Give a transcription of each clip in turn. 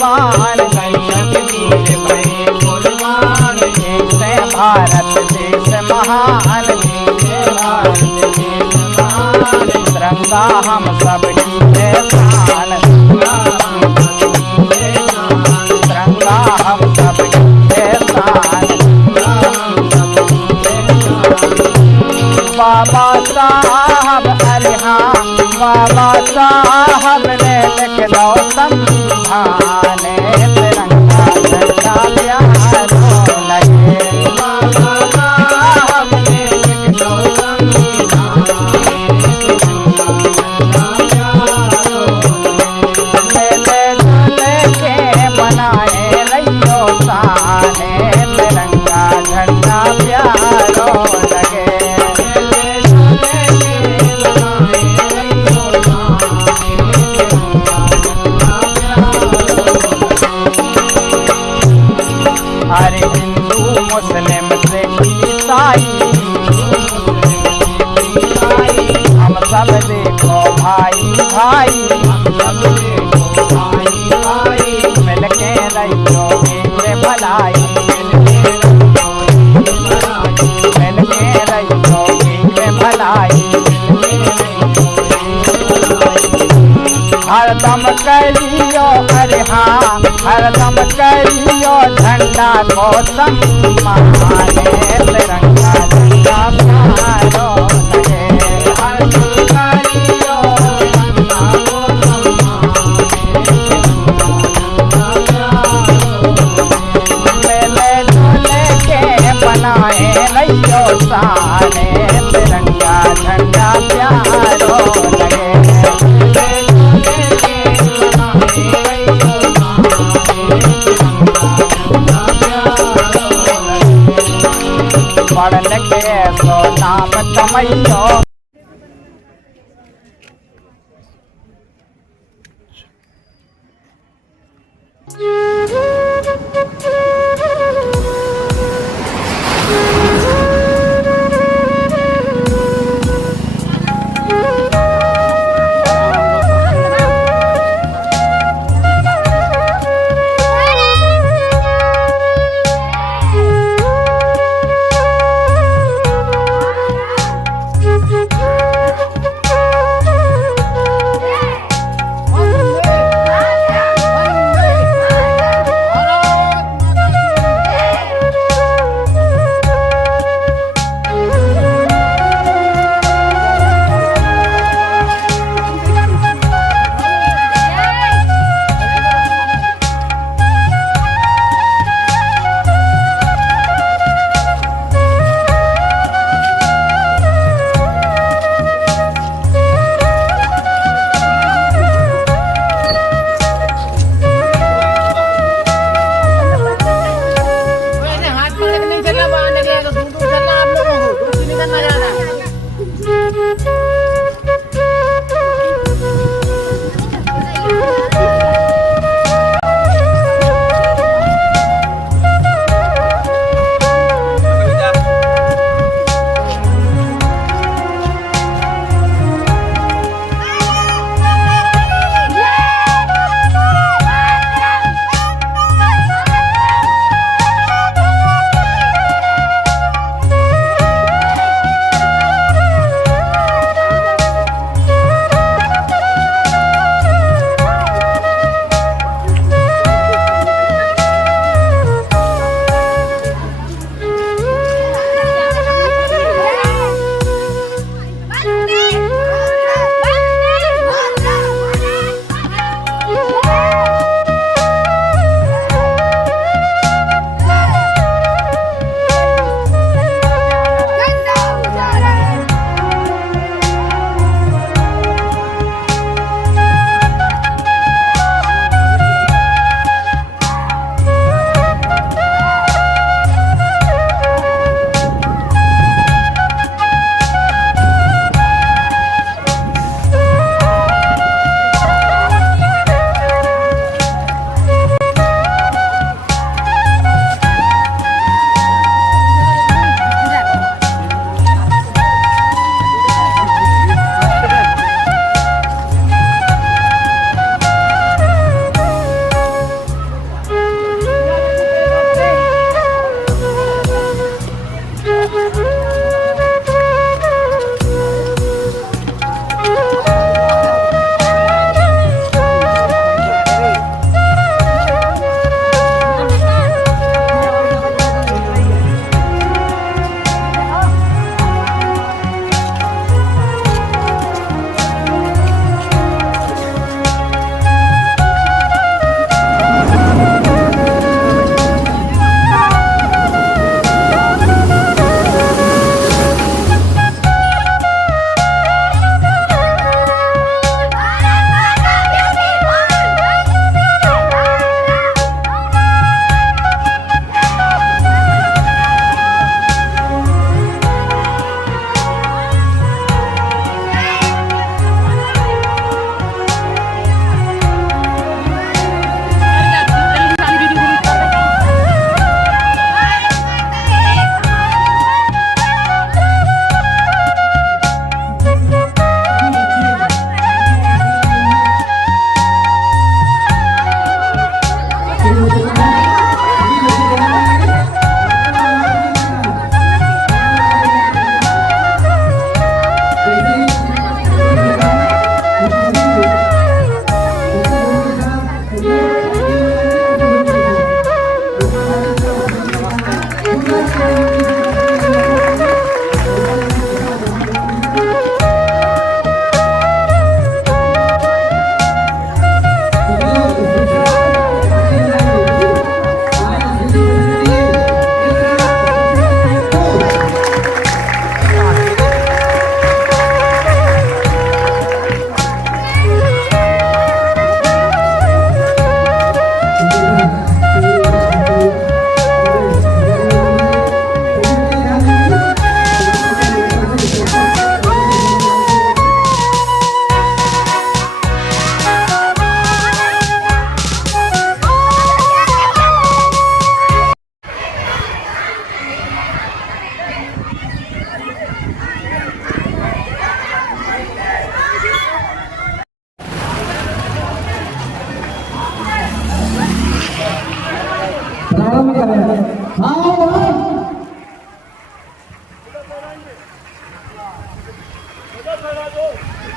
कुर्बान वीर भये कुर्बान से भारत देश महान तिरंगा हम सबकी पहचान तिरंगा हम सबकी पहचान बाबा साहब अरे हाँ बाबा साहब ने लिख दो संविधान तिरंगा झंडा प्यारो लगे बाबा साहब ने लिख दो संविधान बनाए रहियो साने तिरंगा झंडा प्यारो लगे अरे हिंदू मुस्लिम सिख ईसाई हम सब देखो भाई भाई मिलके रहियो में भलाई मिलके रहियो में भलाई हरदम करियो अरे हाँ हरदम करियो झंडा को सम्माने तिरंगा झंडा प्यारो लगे हरदम करियो झंडा को सम्माने झूले के बनाए रहियो साने तिरंगा झंडा प्यारो लगे पढ़ लिखे सो नाम कमैयो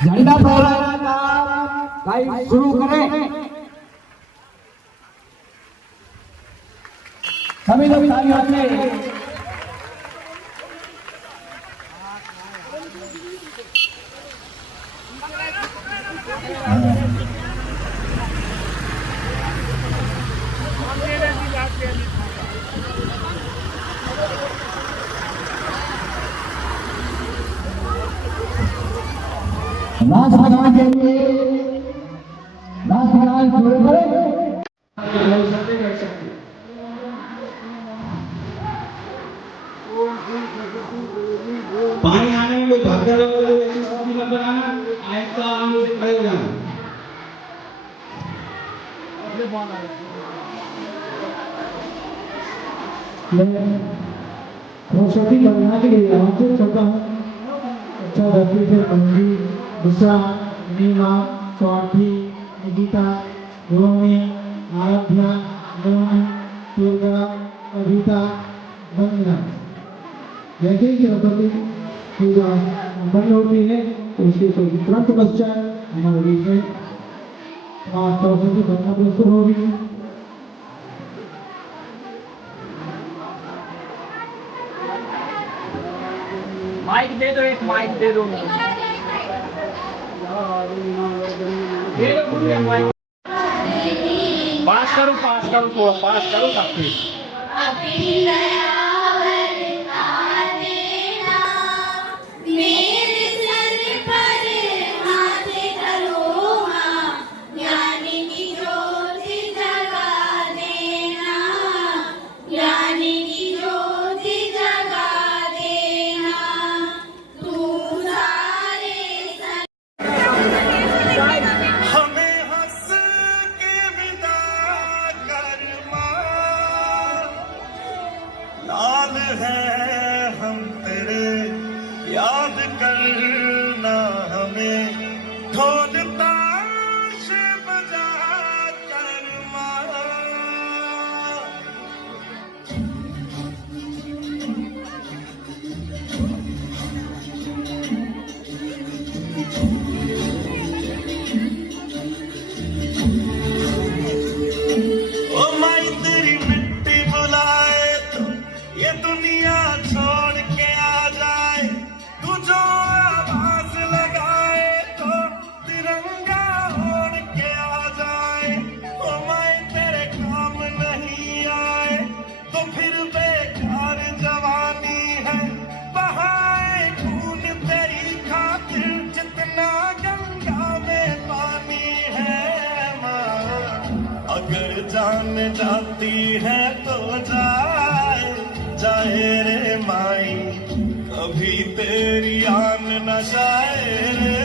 झंडा फहराने का भाई शुरू करें। सभी लोग तालियों से लास्ट लगान के लिए लास्ट लगान शुरू करें। पानी आने में भागते रहो, मत बनाना, आहिस्ता आराम से खड़े हो जाना। मैं सरस्वती बनना के लिए यहाँ से चलता हूँ। अच्छा धरती से मंगी, दूसरा नीमा, स्वाति, निकिता, रोमी, आराध्या, नोनी, दुर्गा, अभिता, वंदना। जैसे ही सरस्वती पूजा बंद होती है तो उसके तुरंत पश्चात हमारे बीच में माँ सरस्वती बनना प्रस्तुत होगी। माइक दे दो, एक माइक दे दो। पास करो थोड़ा पास करो सबके। लाल है हम तेरे, याद करना हमें, ढोल ताश बजा कर माँ। ओ माई तेरी मिट्टी बुलाए तो ये दुनिया छोड़ के आ जाए, तू जो आवाज लगाए तो तिरंगा ओढ़ के आ जाए। ओ माई तेरे काम नहीं आए तो फिर बेकार जवानी है, बहाए खून तेरी खातिर जितना गंगा में पानी है माँ। अगर जान जाती है तो जाए जाए रे माई, कभी तेरी आन न जाए रे।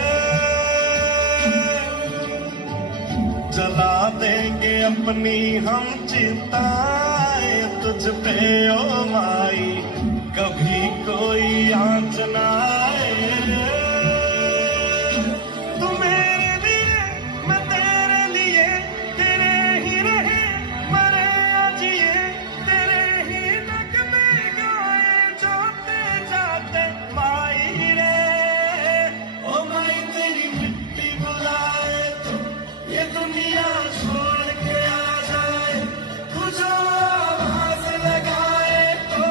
जला देंगे अपनी हम चिताएं तुझ पे ओ माई, कभी कोई आँच न आए रे। तू मेरे लिए मैं तेरे लिए, तेरे ही रहे मरे या जिए, तेरे ही नग में गाए जाते जाते माई रे। ओ माई तेरी मिट्टी बुलाए तो ये दुनिया छोड़ के आ जाए, तू जो आवाज लगाए तो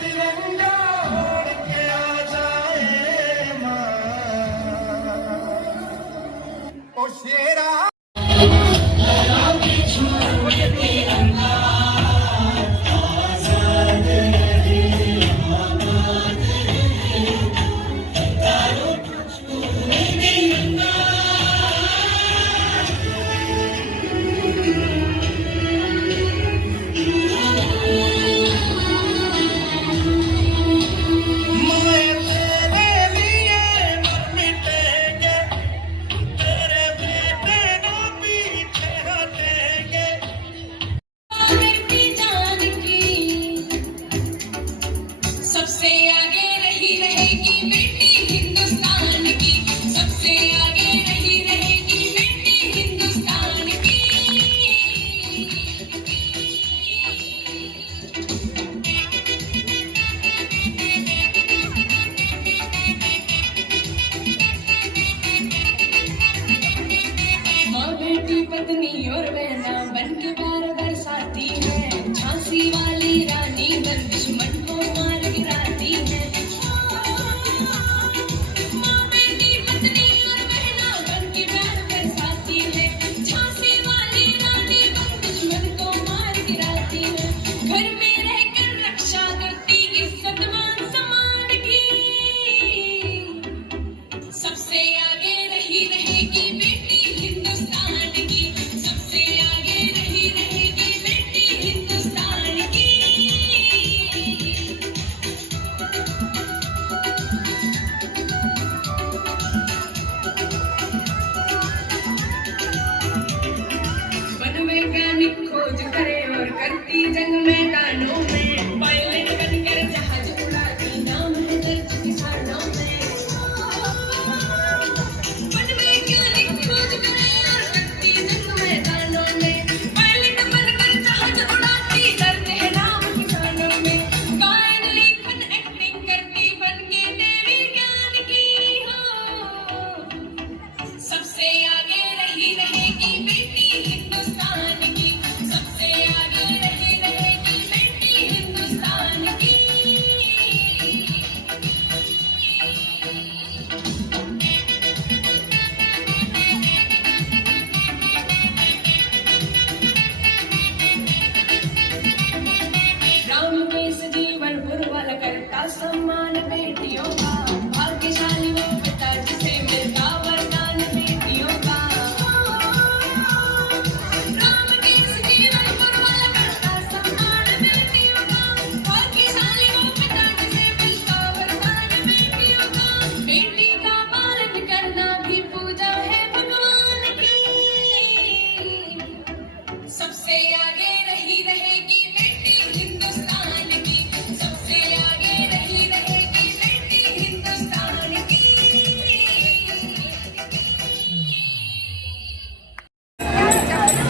तिरंगा ओढ़ के आ जाए माँ। ओ शेरा तेरे बेटे को भी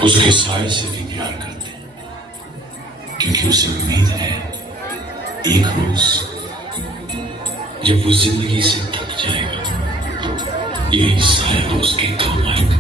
उसके साय से भी प्यार करते हैं, क्योंकि उसे उम्मीद है एक रोज जब वो जिंदगी से थक जाएगा, यही साया उसके काम आएगा।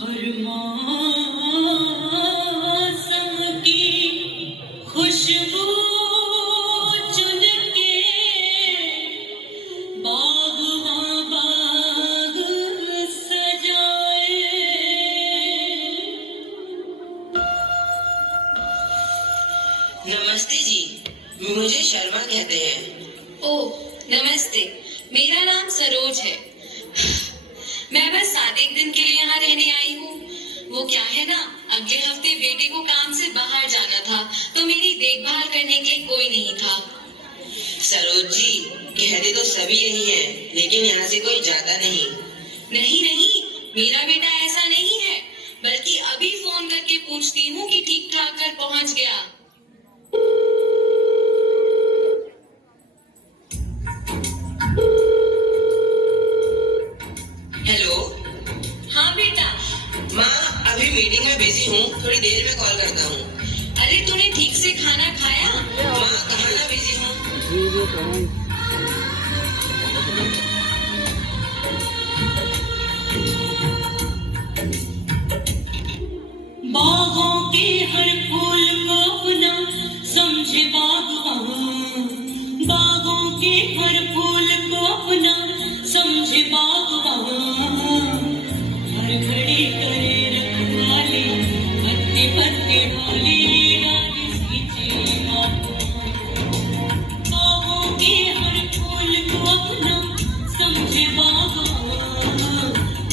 हर मौसम की खुशबू चुन के बागवां बाग सजाए। नमस्ते जी, मुझे शर्मा कहते हैं। ओह नमस्ते, मेरा नाम सरोज है। मैं बस 7 दिन के लिए यहाँ रहने आई हूँ। वो क्या है ना, अगले हफ्ते बेटे को काम से बाहर जाना था, तो मेरी देखभाल करने के लिए कोई नहीं था। सरोज जी, कहते तो सभी यही हैं, लेकिन यहाँ से कोई जाता नहीं। नहीं नहीं, मेरा बेटा ऐसा नहीं है, बल्कि अभी फोन करके पूछती हूँ कि ठीक ठाक घर पहुँच गया। हेलो। हाँ बेटा। माँ, अभी मीटिंग में बिजी हूँ, थोड़ी देर में कॉल करता हूँ। अरे तूने ठीक से खाना खाया? माँ, कहाँ ना बिजी हूँ। बागों के हर फूल को अपना समझे बागवान, बागों के हर फूल को अपना समझे बागवान। हर घड़ी करे रखवाली, पत्ते पत्ते डाली डाली सींचे बागवान। बागों के हर फूल को अपना समझे बागवान,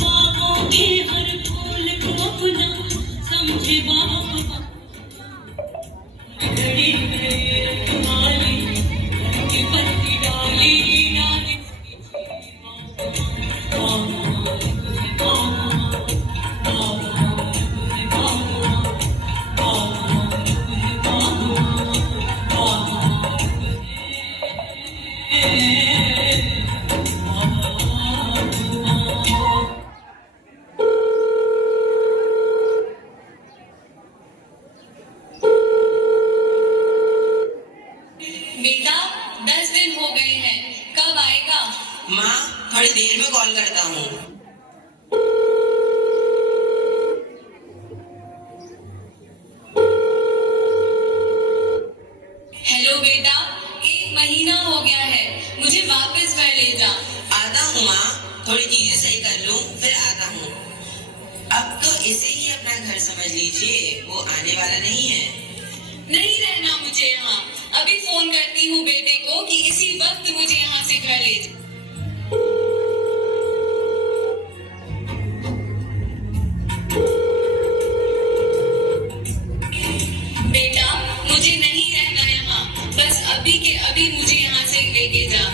बागों के हर फूल को अपना समझे बागवान। घड़ी करे रखवाली, पत्ते पत्ते डाली डाली सींचे बागवान। बेटा 10 दिन हो गए हैं, कब आएगा? माँ, थोड़ी देर में कॉल करता हूँ। हेलो बेटा, 1 महीना हो गया है, मुझे वापस घर ले जा। आता हूँ माँ, थोड़ी चीजें सही कर लूँ, फिर आता हूँ। अब तो इसे ही अपना घर समझ लीजिए, वो आने वाला नहीं है। नहीं रहना मुझे यहाँ, अभी फोन करती हूँ बेटे को कि इसी वक्त मुझे यहाँ से घर ले जा। बेटा, मुझे नहीं रहना यहाँ, बस अभी के अभी मुझे यहाँ से लेके जा।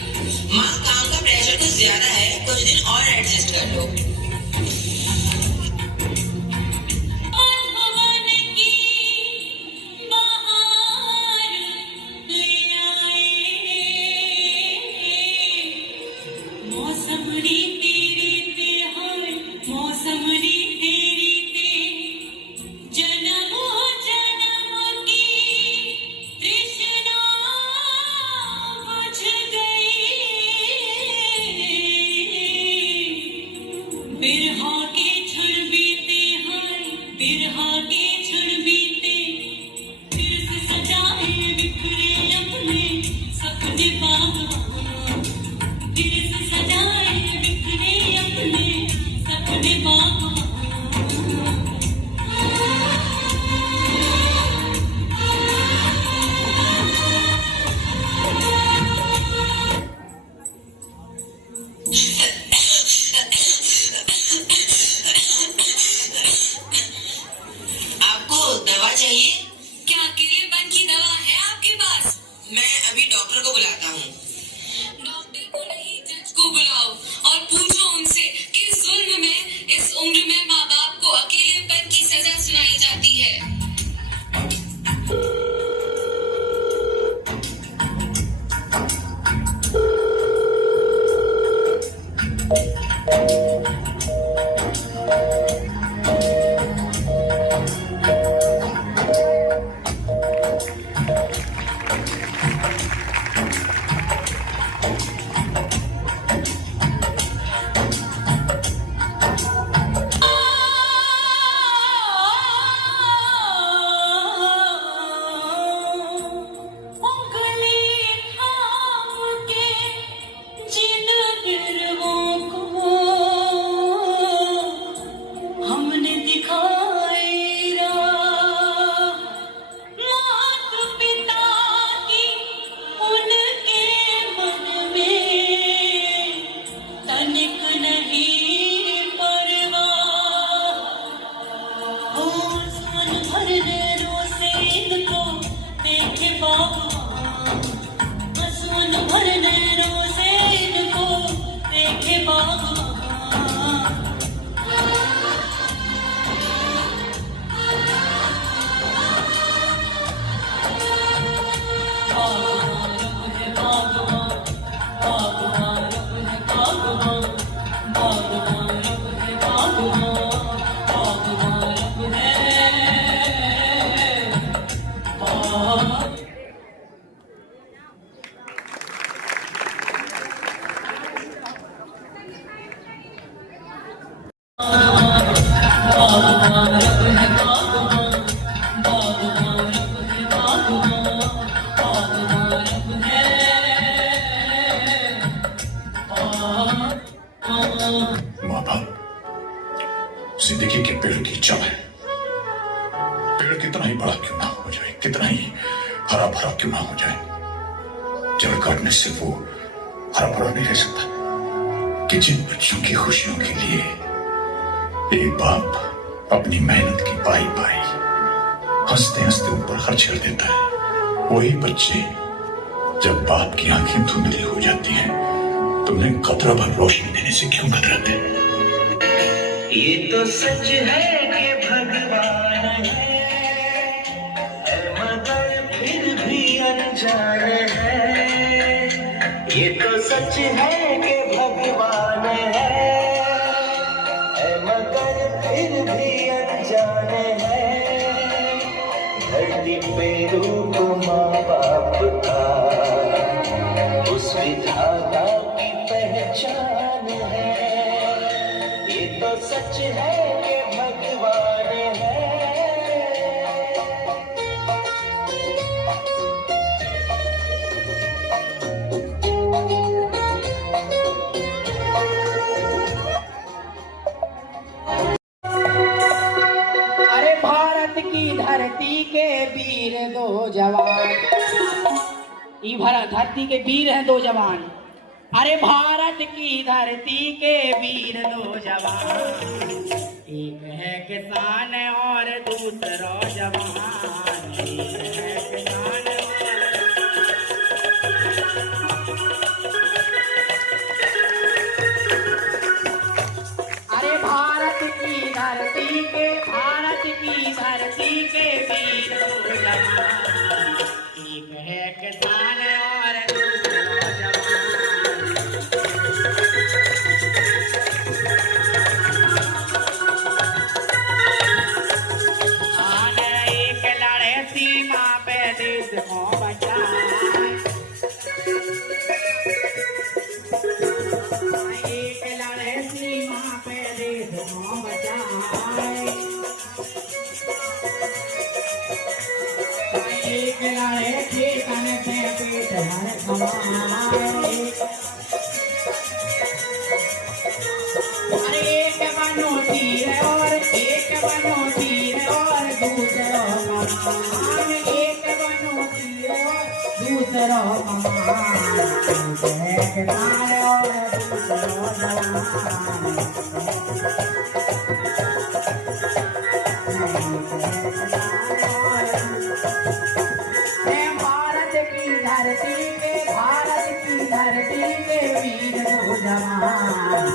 माँ, काम का प्रेशर कुछ ज्यादा है, कुछ दिन और एडजस्ट कर लो। भवन की बहार ले आए, मौसमरी तेरी ते हाय, मौसमरी तेरी ते जन्मों जन्म की तृष्णा बुझ गई। बिरहा के क्षण बीते हाय, बिरहा के क्षण बीते, फिर से सजाए बिखरे अपने सपने बागवान। फिर से सजाए बिखरे अपने सपने बागवान। माँ बाप जिंदगी के पेड़ की जड़ है। पेड़ कितना ही बड़ा क्यों ना हो जाए, कितना ही हरा भरा क्यों ना हो जाए, जड़ काटने से वो हरा भरा नहीं रह सकता। कि जिन बच्चों की खुशियों के लिए एक बाप अपनी मेहनत की पाई पाई हंसते हंसते ऊपर खर्च कर देता है, वही बच्चे जब बाप की आंखें धुंधली हो जाती हैं तो उन्हें कतरा भर रोशनी देने से क्यों कतराते हैं? ये तो सच है कि भगवान है मगर फिर भी अनजान है। ये तो सच है कि भगवान है मगर फिर भी अनजान है। धरती पे रूप माँ बाप का उस विधाता की पहचान है। ये तो सच है कि भगवान है। अरे भारत की धरती के वीर दो जवान, ई भारत धरती के वीर हैं दो जवान। अरे भारत की धरती के वीर दो जवान, एक है किसान और दूसरा जवान। एक है किसान अरे भारत की धरती के वीर दो जवान, एक है किसान और दूसरा जवान। एक लड़े सीमा पे देश को बचाए, एक लड़े सीमा पे देश को बचाए। एक लड़े ठेकन से पेट भर कमाए। अरे एक बनो तीर और दूसरा कमान। एक बनो तीर और दूसरा कमान। एक किसान और दूसरा जवान। भारत की धरती के वीर दो जवान।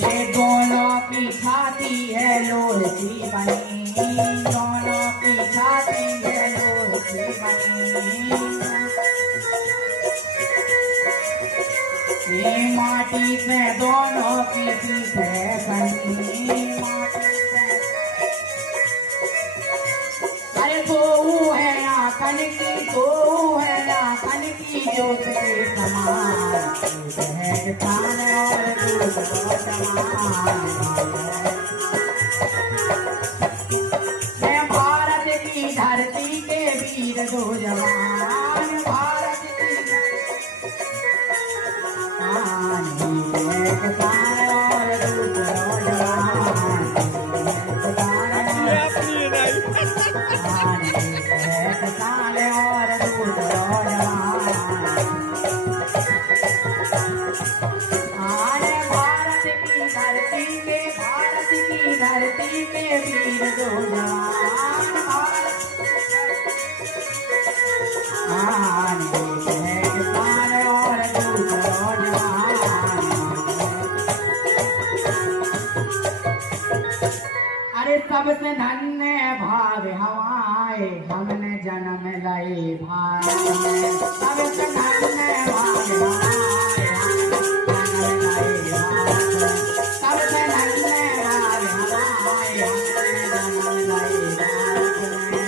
ये दोनों की छाती है लोह की बनी, दोनों की छाती है लोह की बनी। ये माटी से दोनों की पीठ है बनी, माटी से। अरे दो है आंखन की ज्योत के समान। एक है किसान और दूसरा जवान। मैं भारत की धरती के वीर दो जवान। भारत की एक किसान और दूसरा जवान। किसान और दूसरा जवान। भारत की धरती के वीर दो जवान। किसान और दूसरा जवान। अरे सबसे धन्य भाग हवाए हमने जन्म लाई भारत में। सबसे धन्य भाग हवाए हमने जन्म लाई भारत में। सबसे धन्य भाग हवाए हमने जन्म लाई भारत में।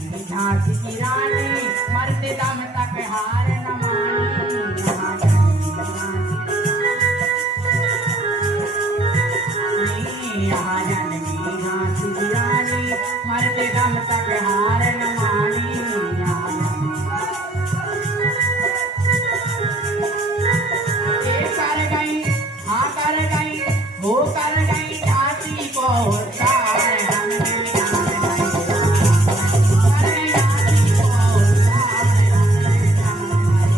रानी झांसी की रानी मरते दम तक हार न मानी। यहाँ जाने की रानी, यहाँ जाने की झांसी की रानी मरते दम तक हार न मानी। यहाँ कर गई, हाँ कर गई, वो कर गई झांसी को तार। हमने जान गई कर गई झांसी को तार। हमने जान गई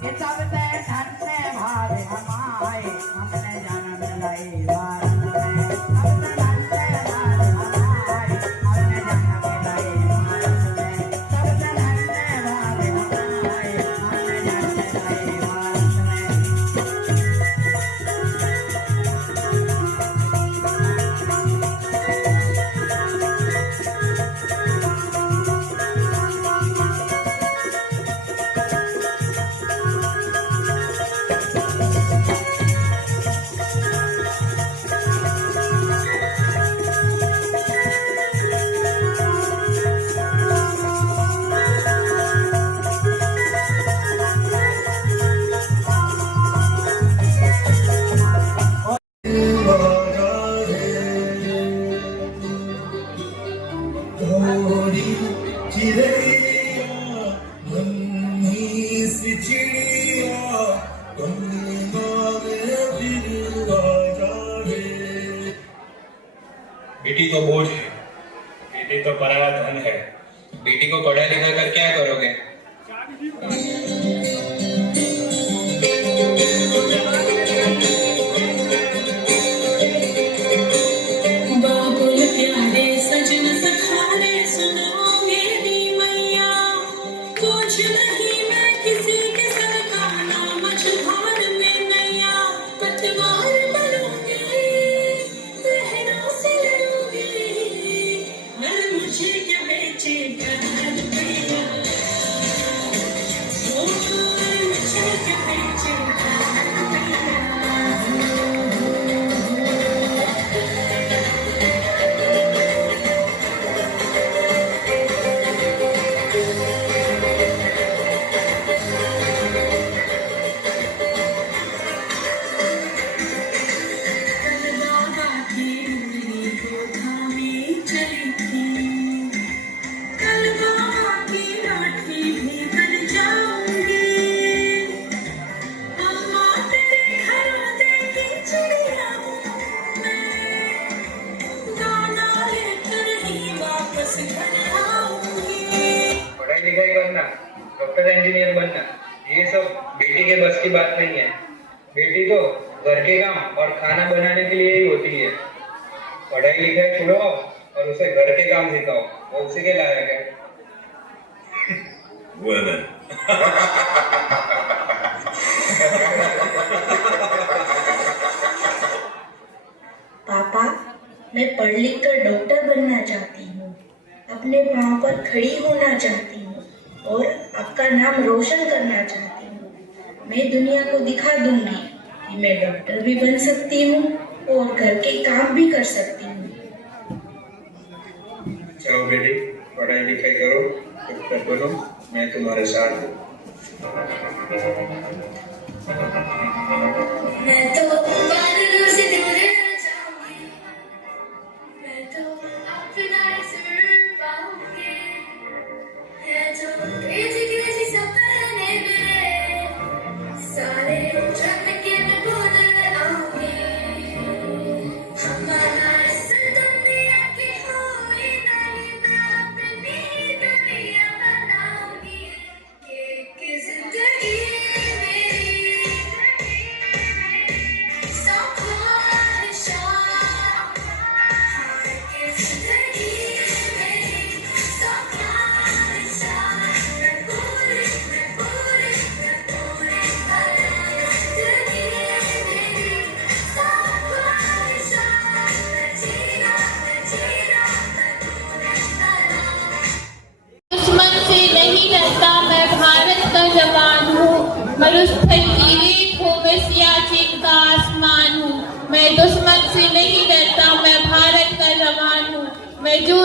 ये सबसे धन से भावे हमारे हमने जन्म लई भारत में। सबसे धन से भावे हमारे हमने जन्म लई भारत में। सबसे धन से भावे हमारे हमने जन्म लई भारत में। थोड़ी चिड़िया नन्ही सी चिड़िया पंगा में फिर आ जाए। बेटी तो बोझ है, बेटी तो पराया धन है। बेटी को पढ़ा लिखा कर क्या करोगे? बाबुल प्यारे सजन सखारे सुनो मेरी मैया, कुछ नहीं मैं किसी के सरकाना मझधार में नैया। पतवार बनूंगी सहरा से लड़ूंगी, और मुझे क्या बेचेगा धन भैया। ओ मुझे क्या बेचेगा धन भैया। कल बाबा की उंगली को थामे चली थी, कल बाबा की लाठी भी बन जाऊंगी। अम्मा तेरे घरों देखी चिड़िया मैं, दाना लेकर ही वापस घर आऊंगी। पढ़ाई लिखाई करना, डॉक्टर इंजीनियर बनना, ये सब बेटी के बस की बात नहीं है। बेटी तो घर के काम और खाना बनाने के लिए ही होती है। पढ़ाई लिखाई छुड़ाओ और उसे घर के काम सिखाओ, वो उसी के लायक है। Women. पापा, मैं पढ़ लिख कर डॉक्टर बनना चाहती हूँ, अपने पाँव पर खड़ी होना चाहती हूँ और आपका नाम रोशन करना चाहती हूँ। मैं दुनिया को दिखा दूंगी कि मैं डॉक्टर भी बन सकती हूँ और घर के काम भी कर सकती हूँ। चलो बेटी, पढ़ाई लिखाई करो, डॉक्टर बनो, मैं तुम्हारे साथ हूँ। मैं तो बादलों से दूर जाऊंगी, मैं तो अपना सुर पाऊंगी। है जो क्रेजी क्रेजी सपने में सारे जग के मैं भूल आऊंगी। हमारा इस दुनिया की कोई नहीं, मैं अपनी दुनिया बनाऊंगी। कि जिंदगी मेरी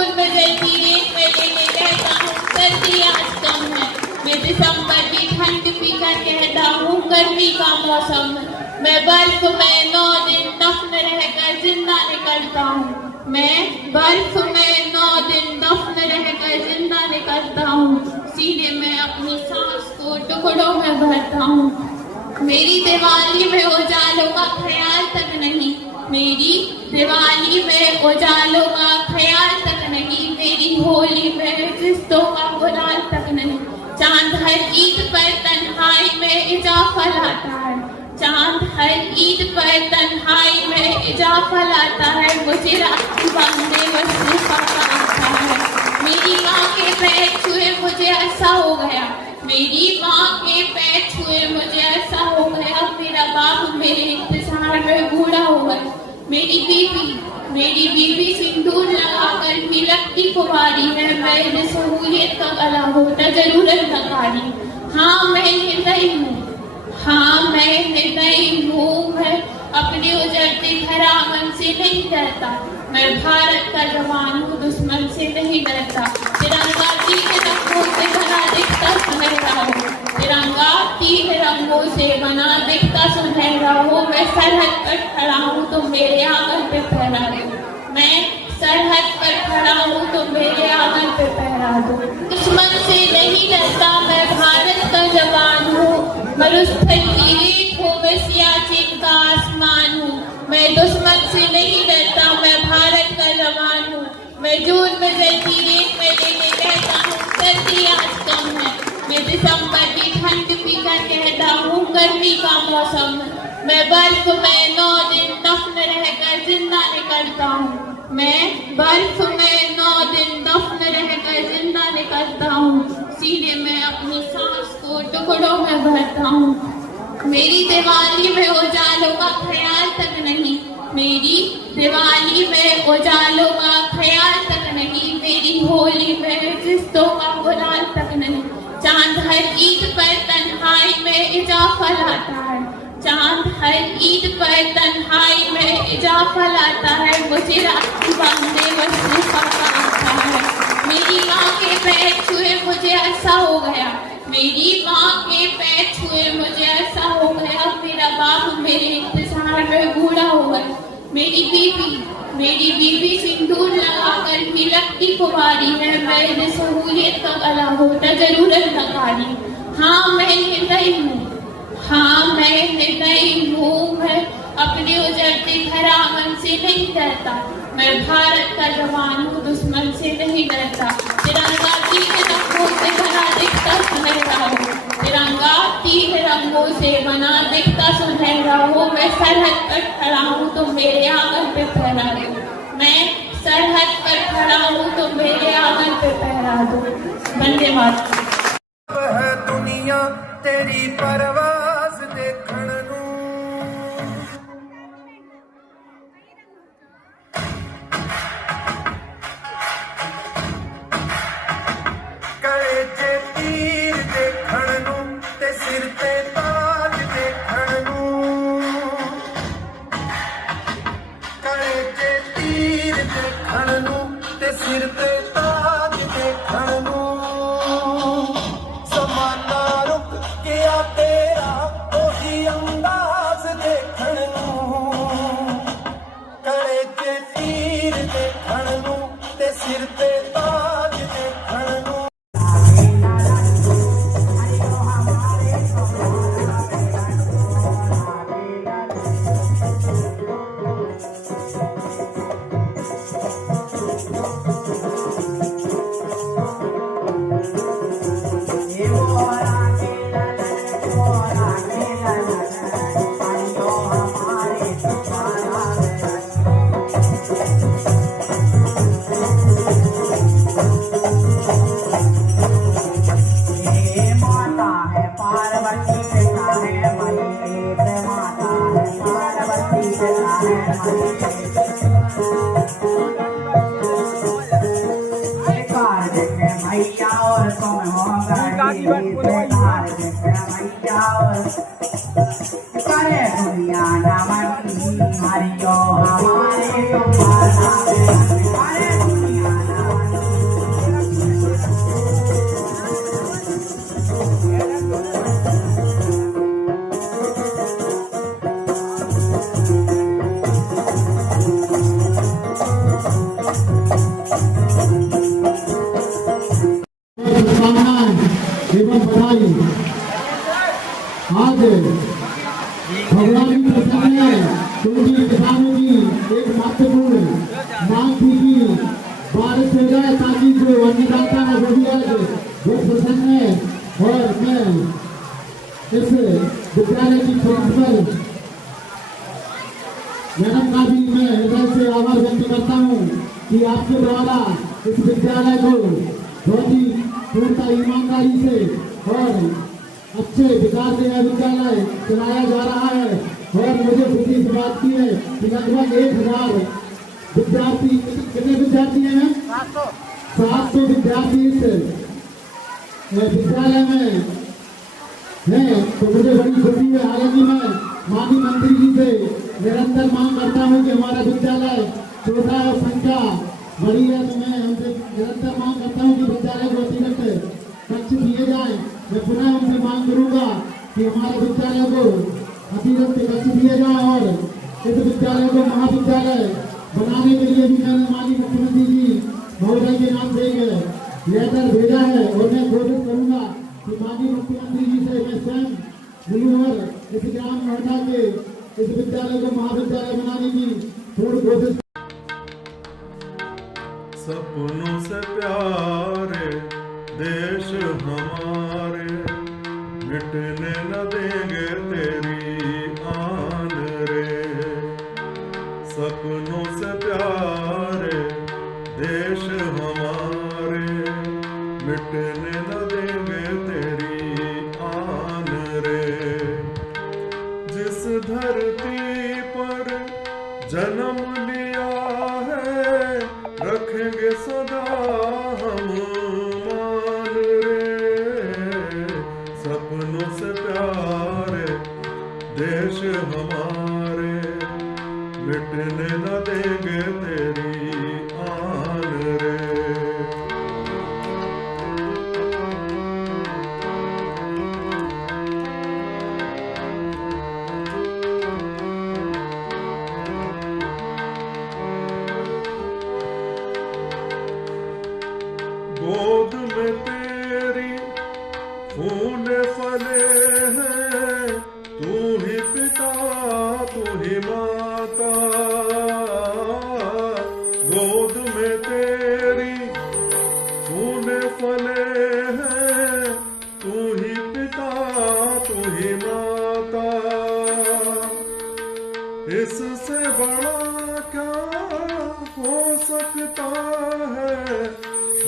जून में जलती रेत में लेके कहता हूँ सर्दी आज कम है। मैं दिसंबर की ठंड पीकर कहता हूँ गर्मी का मौसम है। मैं बर्फ में 9 दिन दफन रहकर जिंदा निकलता हूँ। मैं बर्फ में 9 दिन दफन रहकर जिंदा निकलता हूँ। सीने में अपनी सांस को टुकड़ों में भरता हूँ। मेरी दिवाली में उजालों का ख्याल तक नहीं, मेरी दिवाली में उजालों का ख्याल तक नहीं, मेरी होली में किस्तों का गुलाल तक नहीं। चांद हर ईद पर तन्हाई में इजाफा लाता है, चांद हर ईद पर तन्हाई में इजाफा लाता है। मुझे राखी बांधने वसूफा का आता है। मेरी माँ के पैर छुए मुझे ऐसा हो गया, मेरी माँ के पैर छुए मुझे ऐसा हो गया। मेरा बाप मेरे इंतजार में बूढ़ा हो गया। मेरी बीवी सिंदूर लगाकर भी लगती कुमारी है। मैं सहूलियत का गला होता जरूरत नकारी। हाँ मैं निर्दयी हूँ, हाँ मैं निर्दयी हूँ। मैं अपने उजड़ते घर आंगन से नहीं डरता। मैं भारत का जवान हूँ, दुश्मन से नहीं डरता। तिरंगा तीन रंगों से बना दिखता सुनहरा हो, तिरंगा 3 रंगों से बना दिखता सुनहरा हो। मैं सरहद पर खड़ा हूँ तो मेरे आंगन पे पहरा दो, मैं सरहद पर खड़ा हूँ तो मेरे आंगन पे पहरा दो। दुश्मन से नहीं डरता, मैं भारत का जवान हूँ। मरुस्थल की रेत हूँ, मैं सियाचिन का आसमान हूँ। मैं दुश्मन से नहीं डरता, मैं भारत का जवान हूँ। मैं जून में जलती रेत में लेके कहता हूँ सर्दी आज कम है। मैं दिसंबर की ठंड पीकर कहता हूँ गर्मी का मौसम है। मैं बर्फ में 9 दिन दफन रहकर जिंदा निकलता हूँ। मैं बर्फ में 9 दिन दफन रहकर जिंदा निकलता हूँ। सीने में अपनी सांस को टुकड़ों में भरता हूँ। मेरी दिवाली में उजालों का ख्याल तक नहीं, मेरी दिवाली में उजालों का ख्याल तक नहीं, मेरी होली में किस्तों का गुलाल तक नहीं। चांद हर ईद पर तन्हाई में इजाफा लाता है, चांद हर ईद पर तन्हाई में इजाफा लाता है। मुझे राखी बांधने वसूफा का आता है। मेरी माँ के पैर छुए मुझे ऐसा हो गया, मेरी माँ के पैर छुए मुझे ऐसा हो गया। मेरा बाप मेरे इंतजार में बूढ़ा हो गया। मेरी बीवी सिंदूर लगाकर भी लगती कुमारी है। मैं सहूलियत का गला होता जरूरत नकारी। हाँ मैं निर्दयी हूँ, हाँ मैं निर्दयी हूँ। मैं अपने उजड़ते घर आंगन से नहीं डरता। मैं भारत का जवान हूँ, दुश्मन से नहीं डरता। तिरंगा 3 रंगों से बना दिखता सुनहरा हो, तिरंगा 3 रंगों से बना दिखता सुनहरा हो। मैं सरहद पर खड़ा हूँ तो मेरे आंगन पे पहरा दो, मैं सरहद पर खड़ा हूँ तो मेरे आंगन पे पहरा दो। वंदे मातरम। है दुनिया तेरी परवाज देखण नू, करे जे तीर देखण नू ते सिर ते ताज देखण नू, करे जे तीर देखण नू ते सिर ते ताज देखण नू। समाना रुक गया तेरा ओही अंदाज देखण नू, करे जे तीर देखण नू ते सिर ते ताज देखण नू। दुनिया नाम हमारी हमारे तुम्हारा एवं बधाई। आज भगवान की प्रसन्न है क्योंकि किसानों की एक महत्वपूर्ण मांग थी कि बारिश हो जाए ताकि जो अन्नदाता है वो भी आज वो प्रसन्न है। और मैं इस विद्यालय की प्रिंसिपल मैडम का भी मैं हृदय से आभार व्यक्त करता हूँ कि आपके द्वारा इस विद्यालय को बहुत ही पूर्णता ईमानदारी से और अच्छे विकास से यह विद्यालय चलाया जा रहा है। और मुझे खुशी इस बात की है कि लगभग 1000 विद्यार्थी, कितने विद्यार्थी हैं? 700 विद्यार्थी इस विद्यालय में हैं। तो मुझे बड़ी खुशी है। हालांकि मैं माननीय मंत्री जी से निरंतर मांग करता हूँ कि हमारा विद्यालय छोटा और संख्या बड़ी है, तो मैं उनसे निरंतर मांग करता हूँ कि विद्यालय को अतिरिक्त कक्ष दिए जाए। मैं पुनः उनसे मांग करूंगा कि हमारे विद्यालय को अतिरिक्त कक्ष दिए जाए और इस विद्यालय को महाविद्यालय बनाने के लिए भी मैंने माननीय मुख्यमंत्री जी महोदय के नाम से एक लेटर भेजा है। और मैं कोशिश करूंगा कि माननीय मुख्यमंत्री जी से मैं स्वयं मिलूं और इस ग्राम नोएडा के इस विद्यालय को महाविद्यालय बनाने की पूर्ण कोशिश। सपनों से प्यारे देश हमारे मिटने न देंगे तेरी आन रे। सपनों से प्यारे देश हमारे मिटने न देंगे तेरी आन रे। जिस धरती पर जन्म लिया है रखेंगे सदा हम मान रे। सपनों से प्यारे देश हमारे मिटने न देंगे तेरी आन रे। गोद में तेरी फूले फले हैं, तू ही पिता तू ही माता। गोद में तेरी फूले फले हैं, तू ही पिता तू ही माता। इससे बड़ा क्या हो सकता है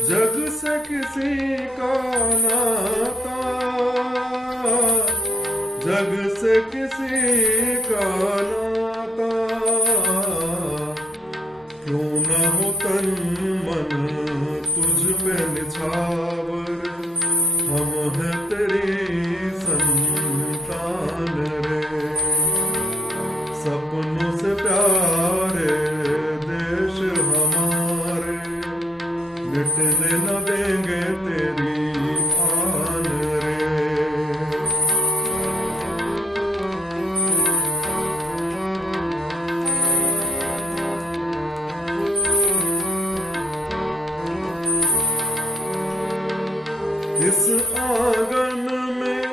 जग से किसी का नाता। जग से किसी का नाता। क्यों न हो तन मन तुझ पे निछावर, हम हैं तेरी संतान रे। सपनों से प्यारे देश हमारे मिटने न देंगे तेरी आन रे। इस आंगन में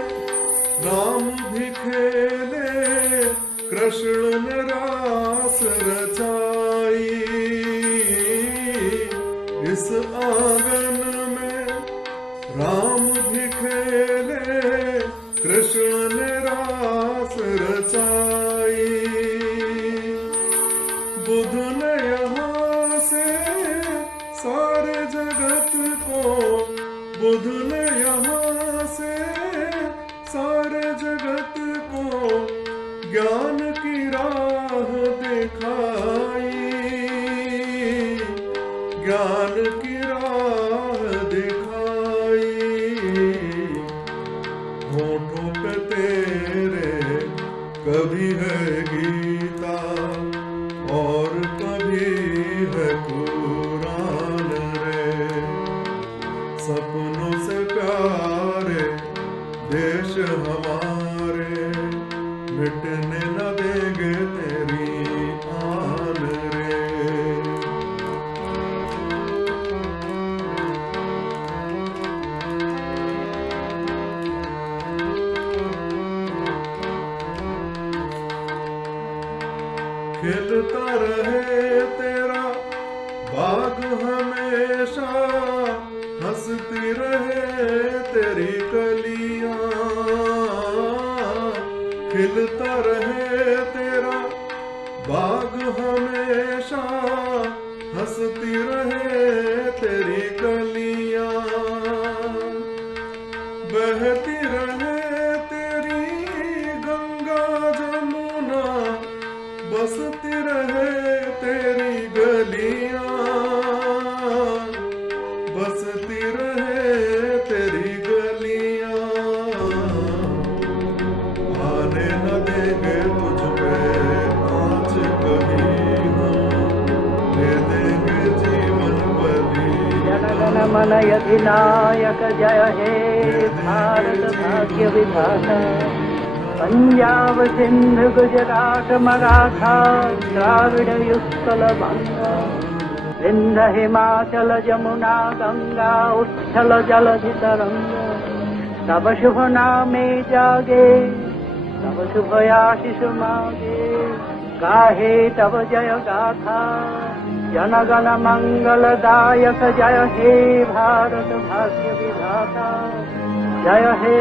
राम भी खेले, कृष्ण ने रास रचाई। इस आंगन में राम भी खेले, कृष्ण ने रास रचाई। बुध ने यहाँ से सारे जगत को, बुध ने यहाँ से सारे जगत को ज्ञान की राह दिखाई। ज्ञान की राह दिखाई। होठों पे तेरे कभी है गीता और कभी है कुरान रे। सपनों से प्यारे देश हमारे मिटने न देंगे तेरी आन रे। खिलता रहे तेरा बाग हमेशा, हंसती रहे तेरी कलियां, खिलता रहे तेरा बाग हमेशा, हंसती रहे तेरी कलियां, बहती रहे तेरी गंगा जमुना, बसती रहे तेरी गलियां, बसती रहे तेरी गलियां, आने न देंगे तुझ पे आँच कभी हम, दे देंगे जीवन बलि। जन गण मन अधिनायक जय हे भारत भाग्य विधाता, पंजाब सिंध गुजरात मराठा द्राविड़ उत्कल बंगा, विंध्य हिमाचल जमुना गंगा उच्छल जलधि तरंग, तब शुभ नामे जागे तब शुभ आशीष मागे, गाहे तब जय गाथा जन गण मंगलदायक जय हे भारत भाग्य विधाता, जय हे